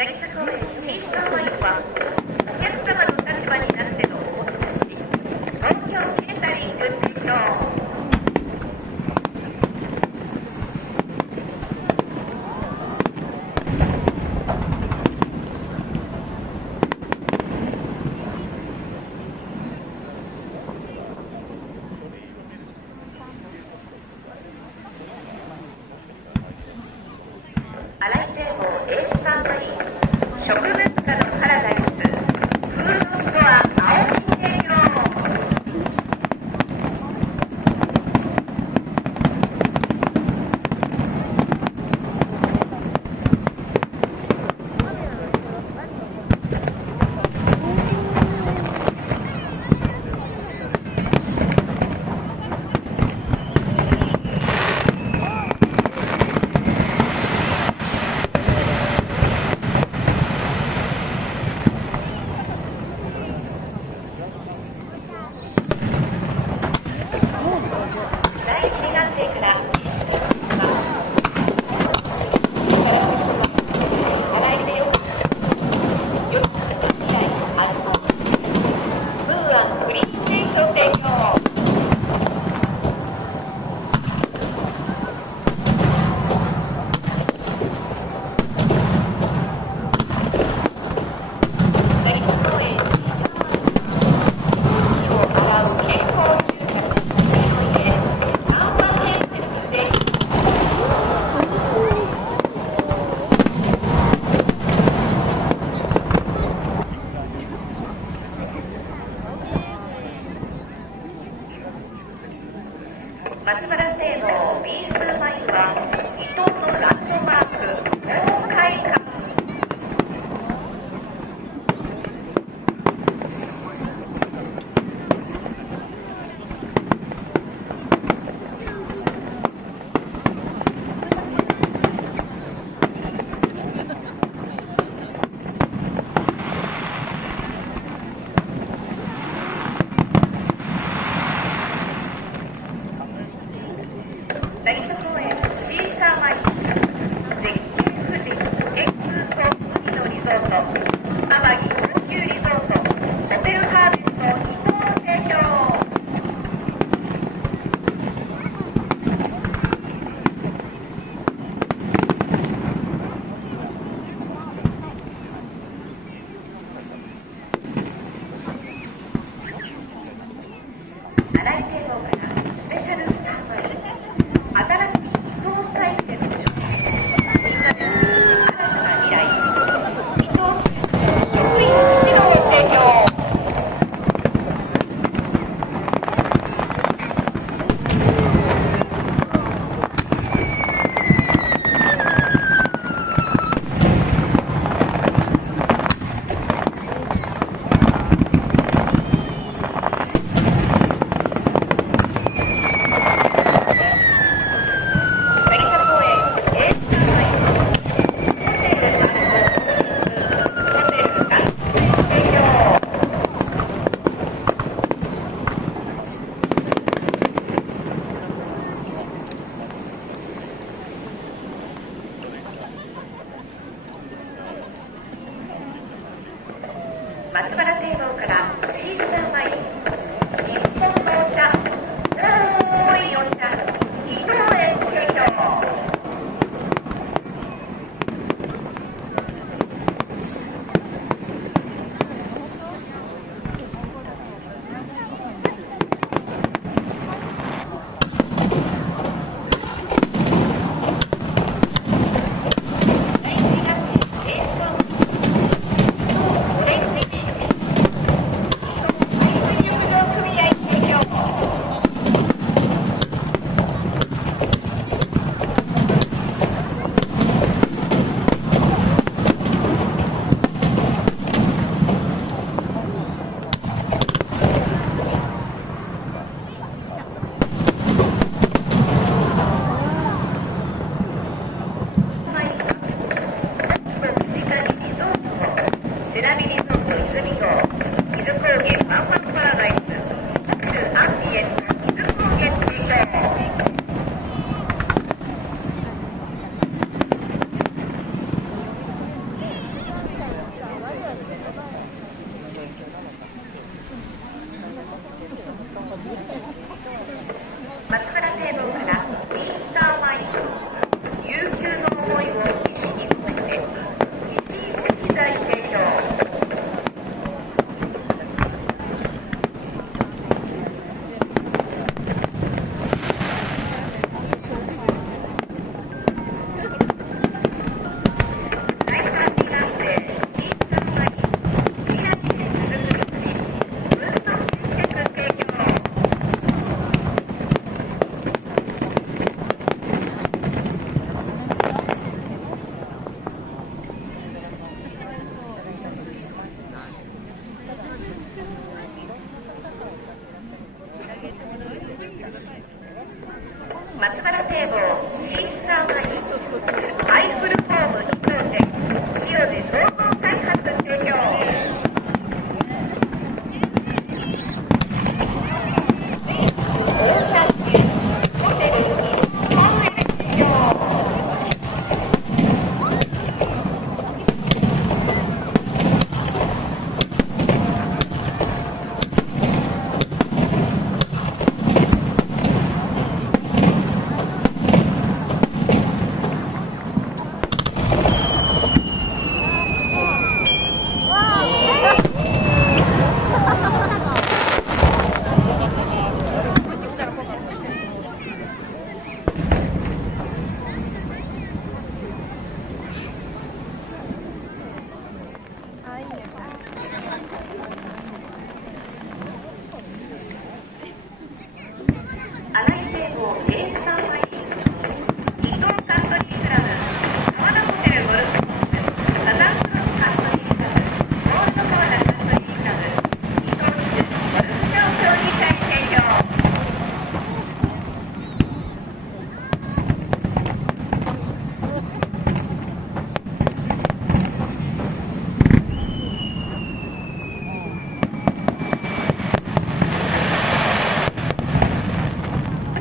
渚公園シースターワインはお客様の立場になってのおもてなし、東京ケータリング提供。洗い堤防 A スターワイン、植物家のパラダイス、フードストア青木提供。松原堤防 B スターワインは伊東のランドマーク東海館。渚公園シースターワイン、絶景富士天空と海のリゾート、天城高級リゾート、ホテルハーベスト伊東提供。洗い堤防からスペシャルスターワイン、新しい伊東スタイルでの挑戦、みんなで作る新たな未来、伊東市職員一同提供。松原堤防からシースターワイン、日本のお茶、おいお茶、伊東園提供。オレンジビーチ、伊東海水浴場組合提供。堤防シーサーワインアイフルフォーム2分で塩で総合開発提供。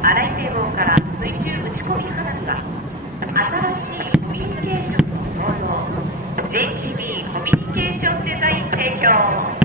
荒井堤防から水中打ち込み花火は新しいコミュニケーションの創造 JTB コミュニケーションデザイン提供。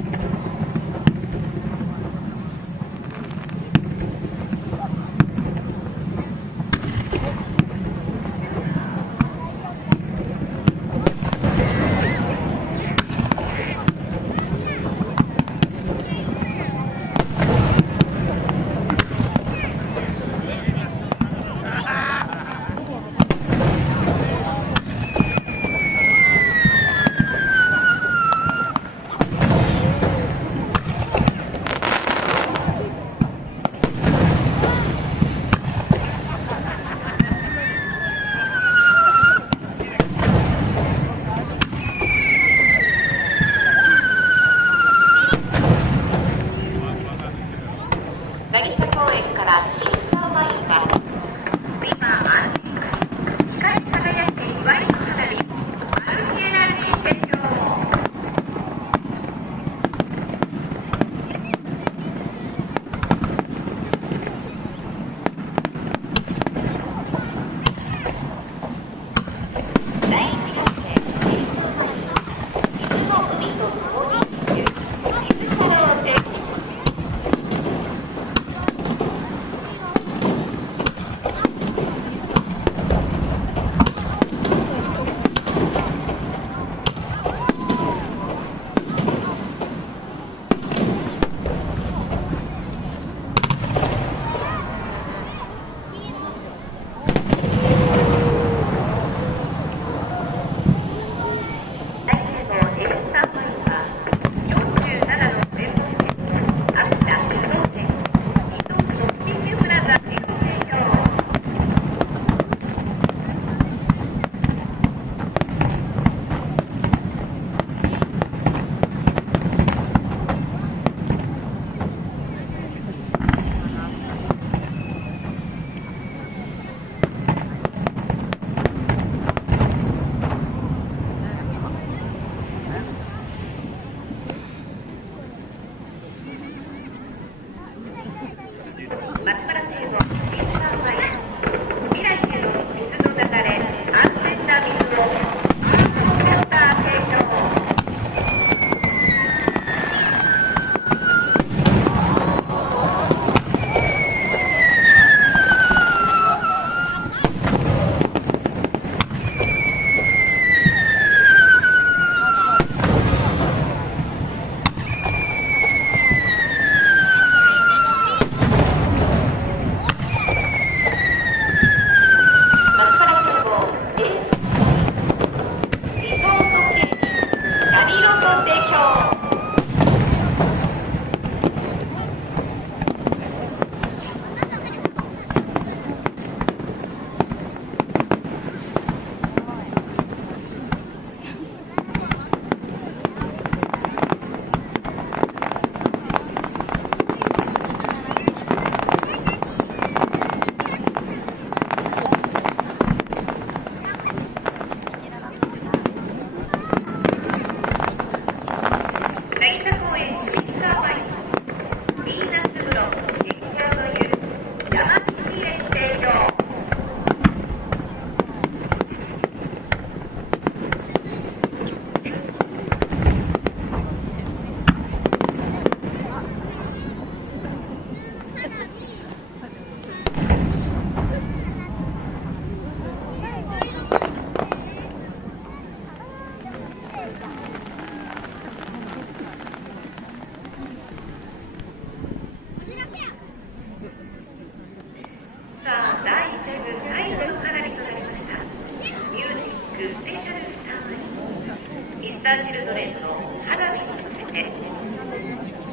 ターチルドレンの花火に乗せて、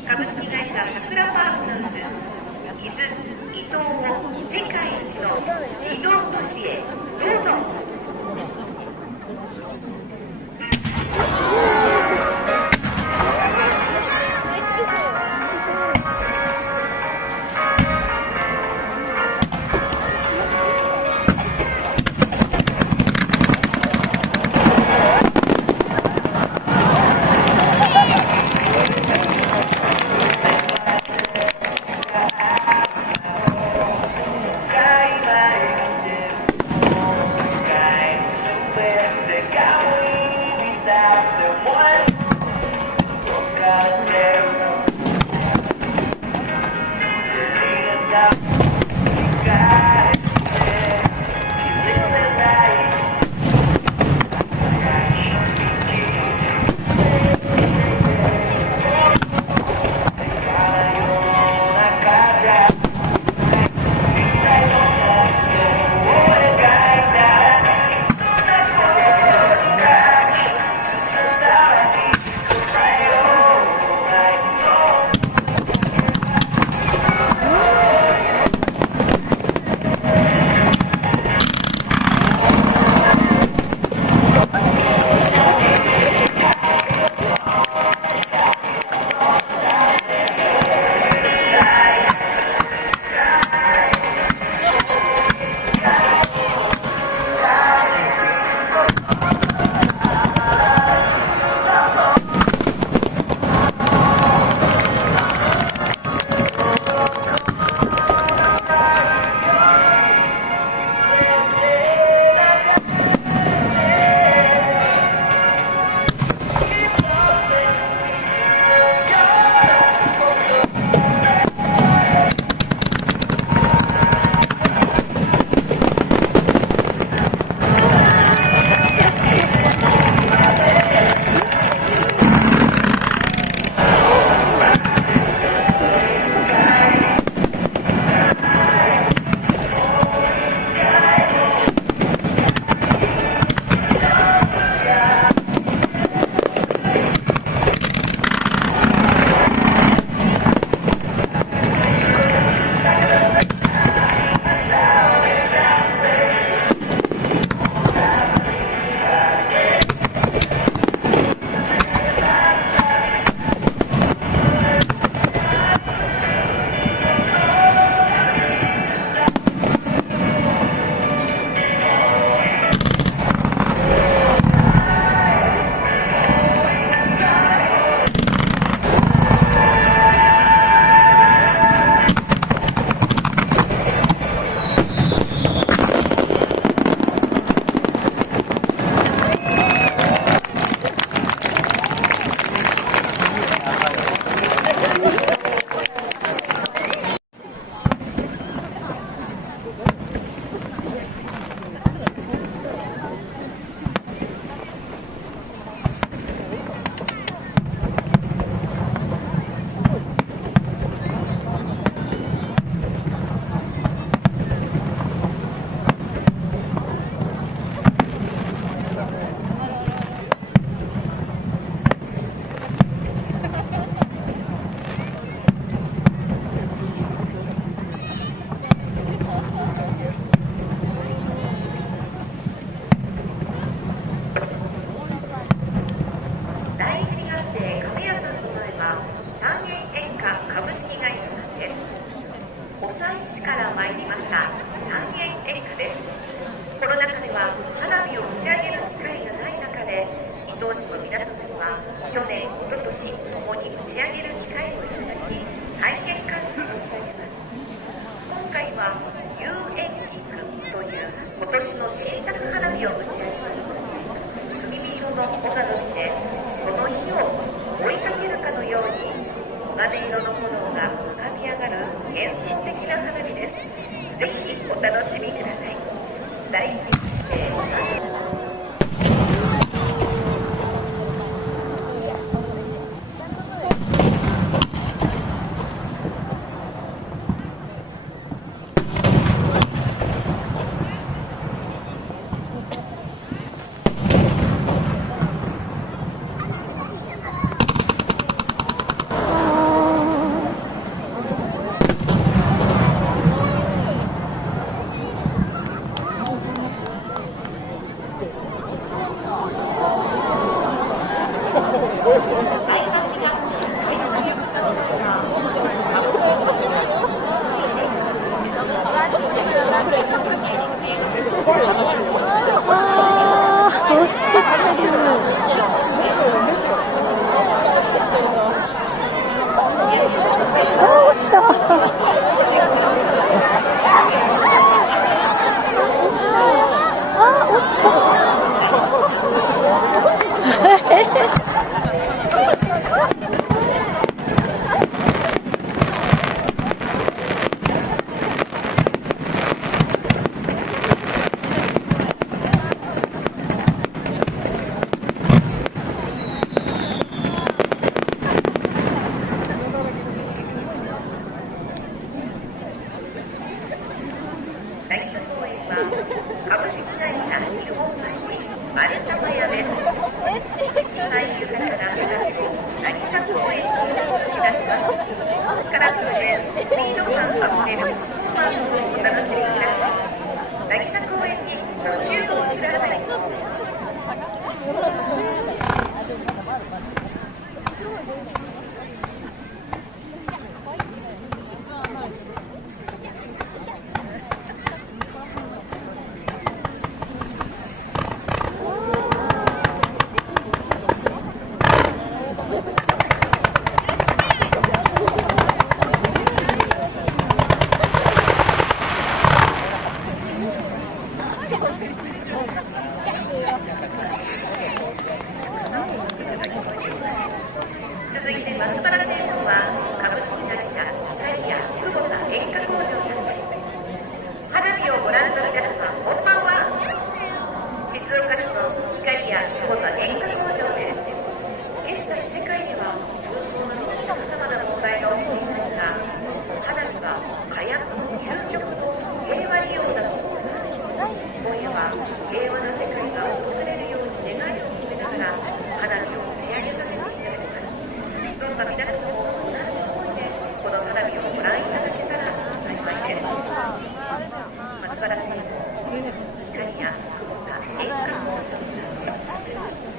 株式会社桜パークナウズ伊豆伊東を世界一の移動都市へどうぞ。去年、おととしともに打ち上げる機会をいただき、体験感謝申し上げます。今回は遊園菊という今年の新作花火を打ち上げます。炭火色の穂が伸びて、その火を追いかけるかのように黄金色の炎が浮かび上がる幻想的な花火です。ぜひお楽しみください。第一に落ちた。渚公園は株式会社日本橋丸玉屋です。彩豊かな花火を渚公園に映し出します。カラフルでスピード感あふれるパフォーマンスをお楽しみください。渚公園にご注目ください。続いて松原製粉は株式会社光や久保田演歌工場さんです。花火をご覧の皆様、こんばんは。静岡市の光や久保田演歌工場です。現在世界では紛争などさまざまな問題が起きていますが、花火は火薬の究極の平和利用だと思います。今夜は平和な世界が訪れるように願いを込めながら花火を打ち上げさせていただきます。どうか皆様も同じ思いでこの花火をご覧いただけたら幸いです。松原製粉光や久保田演歌工場さんです。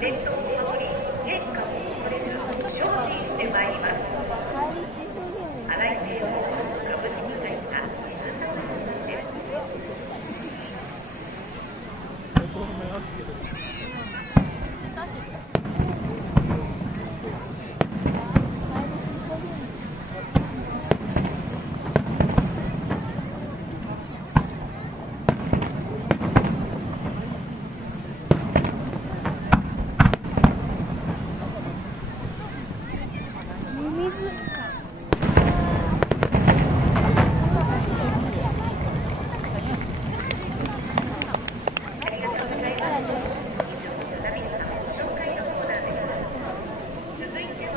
伝統を守り、変化を恐れず精進してまいります。新井製粉株式会社静玉屋です。続いて、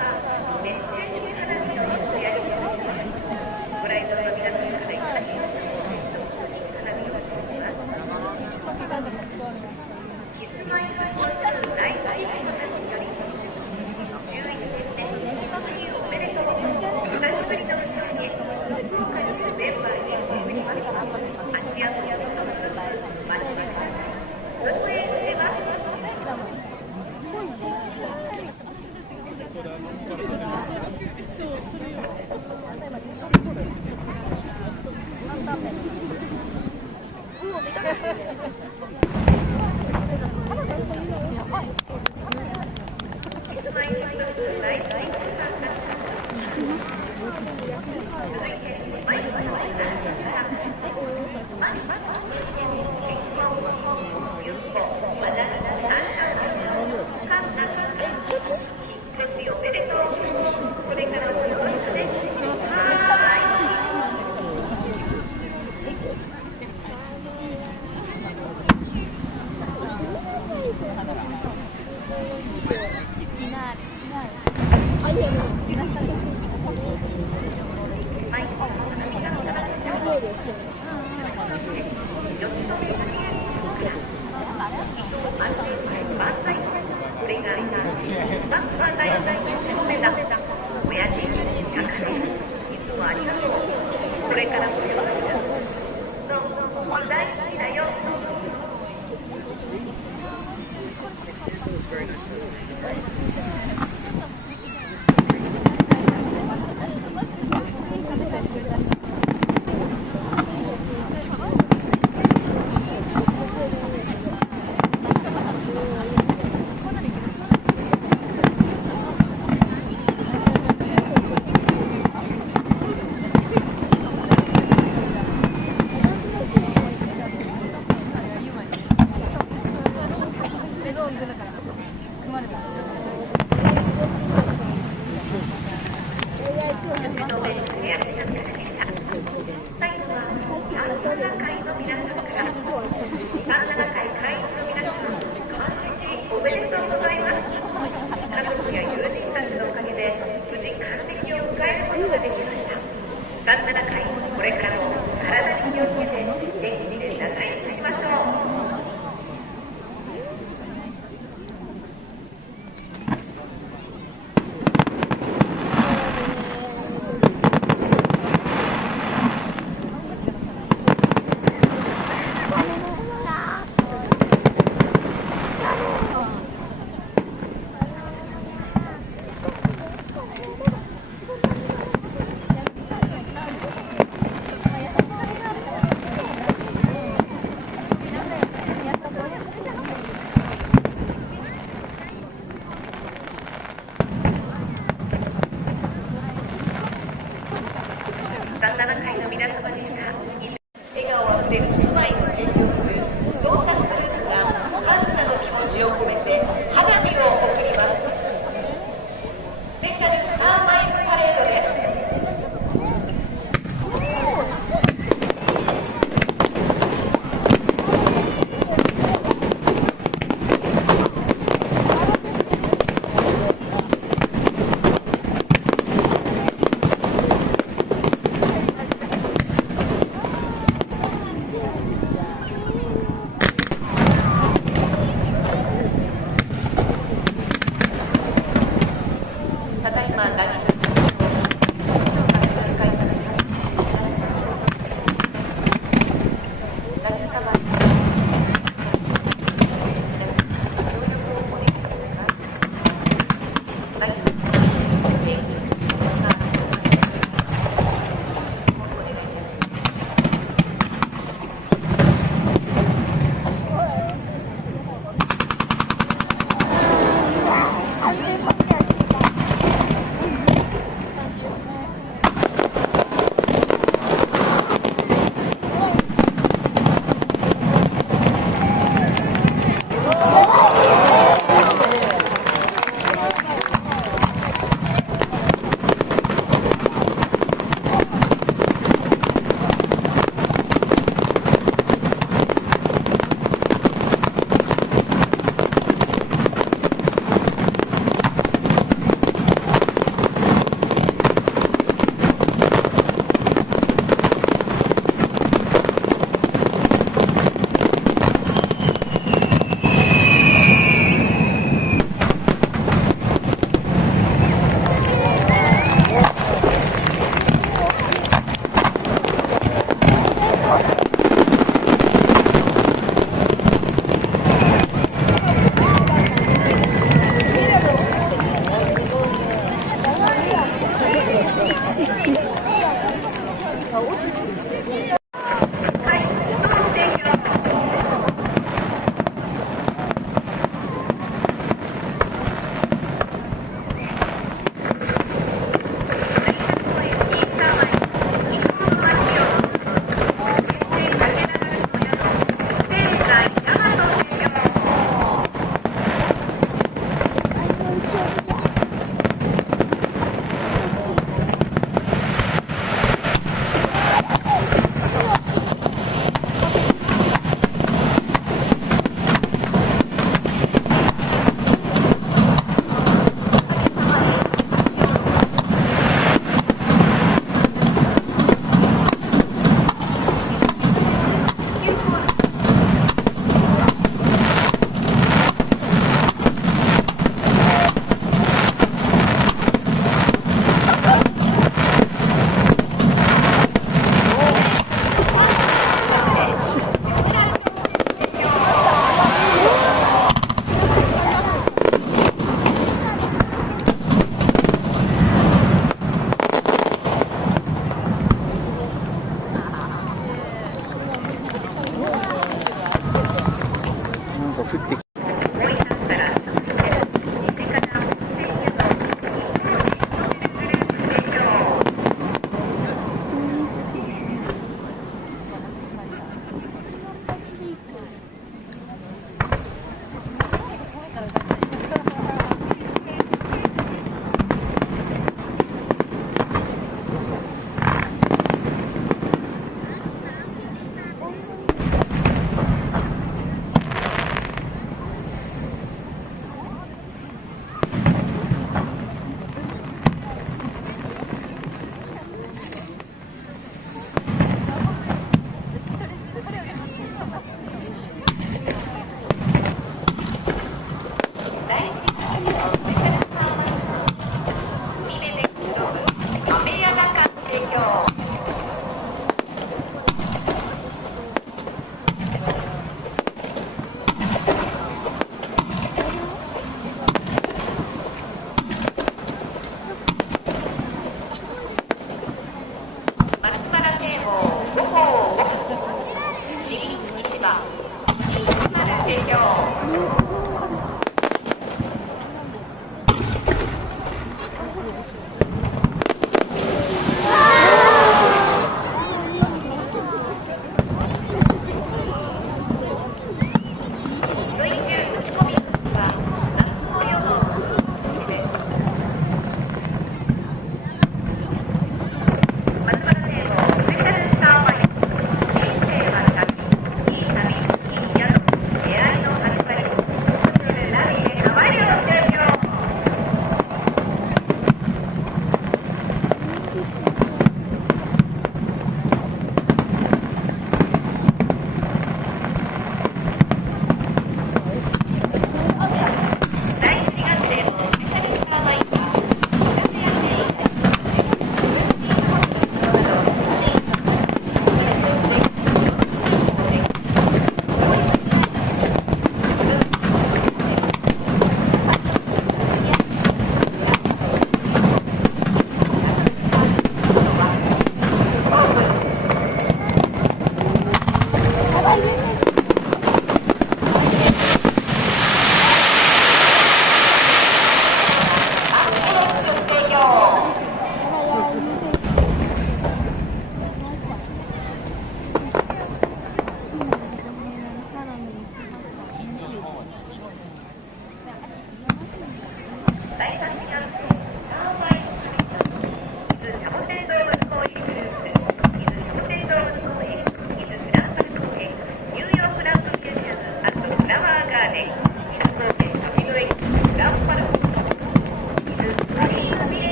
マイクのこれがまずは大体の白目だ。親父、100年、いつもありがとう。これからもよろしく。どうも大好きだよ。37回、これからも体に気をつけて元気で長生きしましょう。37回の皆様でした。笑顔あふれる住まいの健康すどんなグループが感謝の気持ちを込めて花火を送ります。スペシャルスターマイルパレードです。ただいま何時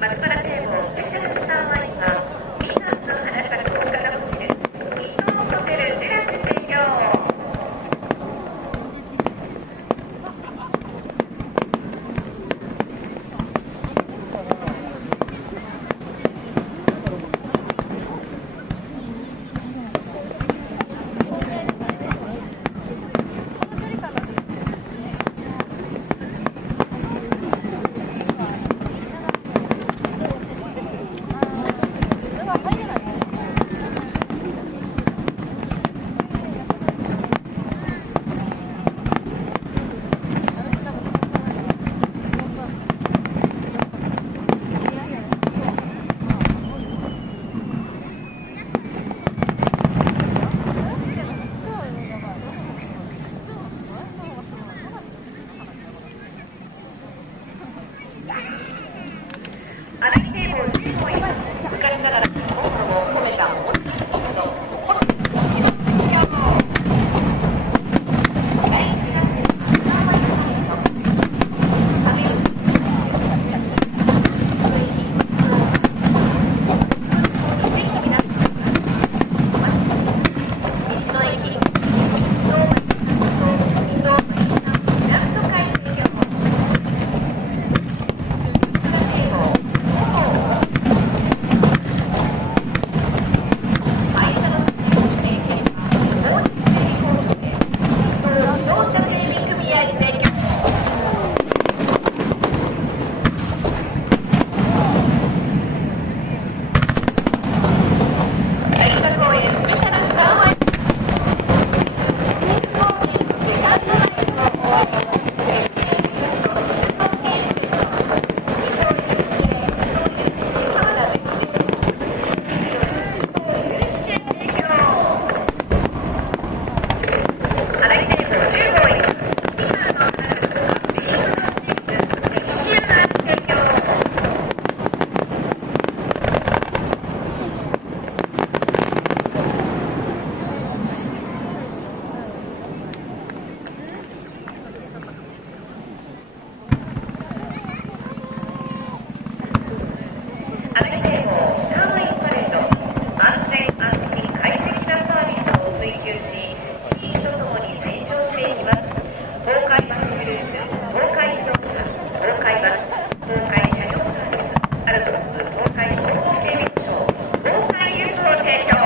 松原堤防スペシャルスターワインはピーナッツ花咲く岡田ホテル伊東ホテルジュラス提供。花火堤防10号へ昔ながらの温度を込めたおつきスポットホテル一の提供。第1月でスターワインパレード食べるぜひ皆さん道の駅伊東グランド会提供。花火堤防スターワインパレード、安全安心快適なサービスを追求し、地域とともに成長していきます。東海バスグループ、東海自動車、東海バス、東海車両サービス、アルソック東海総合警備部署、東海輸送提供。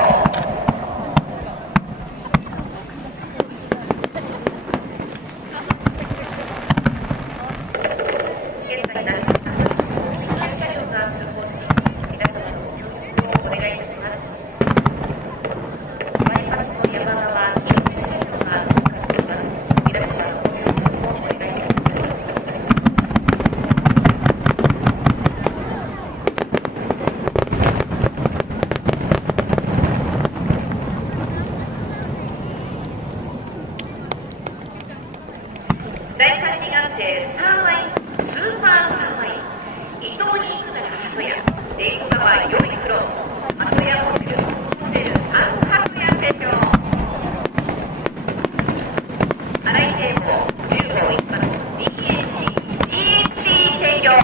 現在南海端橋を緊急車両が通行しています。皆様のご協力をお願いいたします。バイパスの山側、緊急車両が通過しています。皆様のご協力をお願いいたします。第3次眼定スターワイン、スーパースターワイン、伊東に行くなら鳩屋、レイン川良い風呂、鳩屋ホテル、ホテル三発屋提供。新井堤防10号一発 DHC 提供。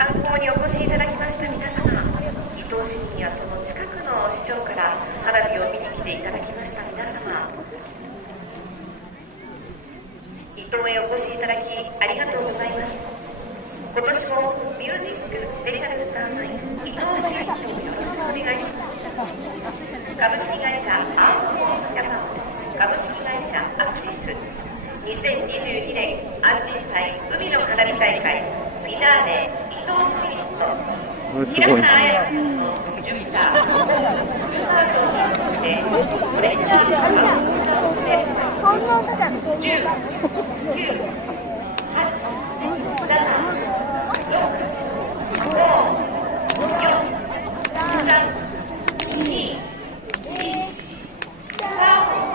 観光にお越しいただきました皆様、伊東市民やその近くの市町から花火を見に来ていただきました皆様、伊東へお越しいただきありがとうございます。今年もミュージックスペシャルスターワイン伊東シリーズをよろしくお願いします。株式会社アートフォースジャパン、株式会社2022年安神祭海の花火大会フィナーレ伊東スピリット平原綾さんのジュピタースタートを通じてトレンチャーカウントダウンで10、9、8、7、6、5、4、3、2、1、スタート。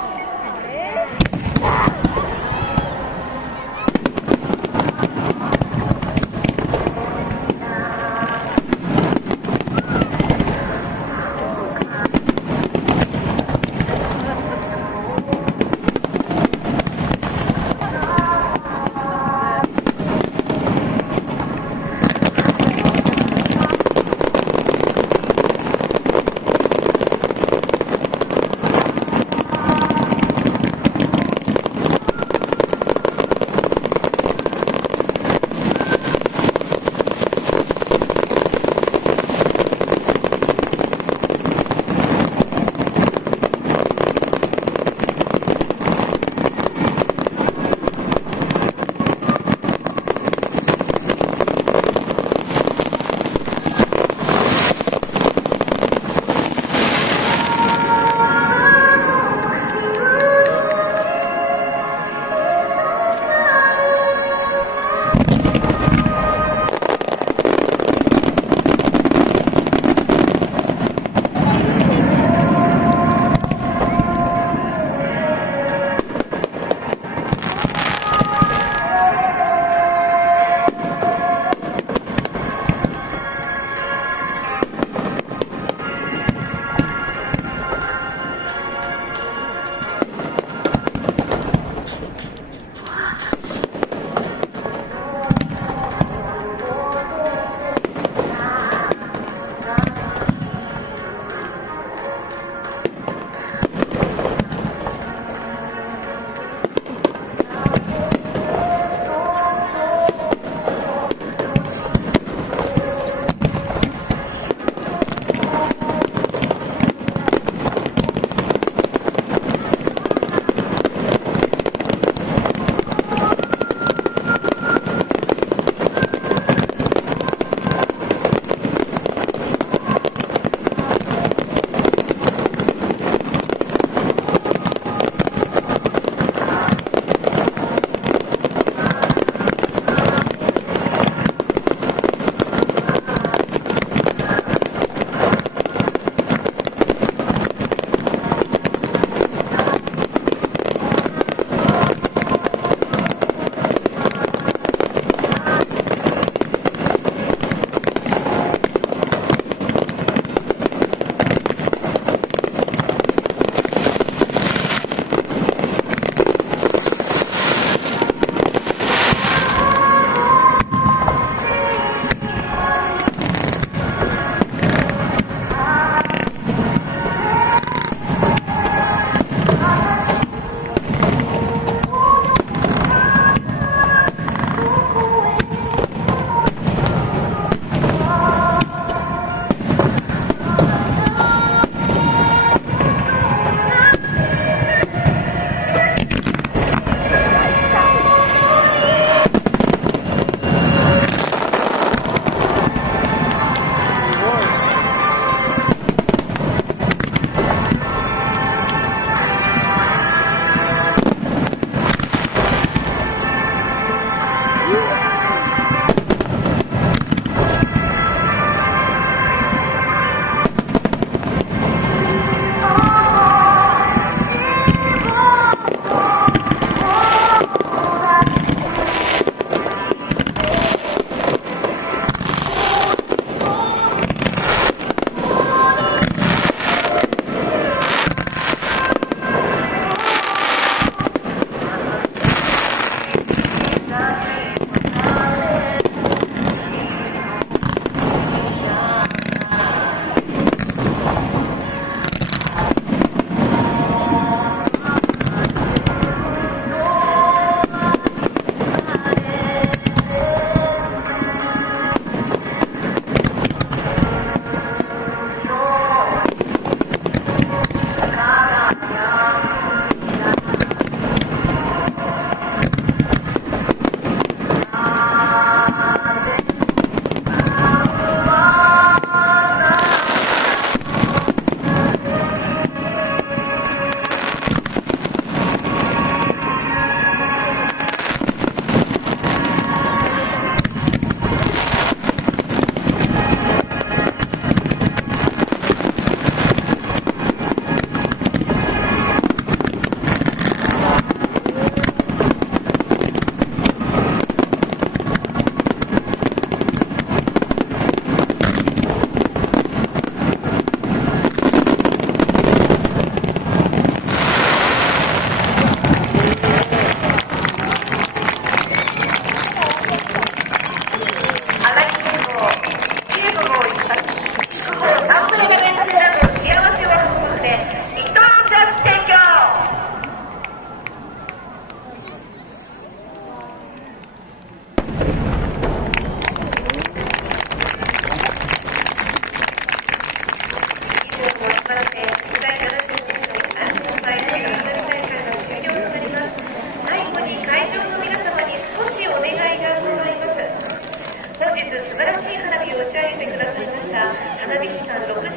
花火師さん6時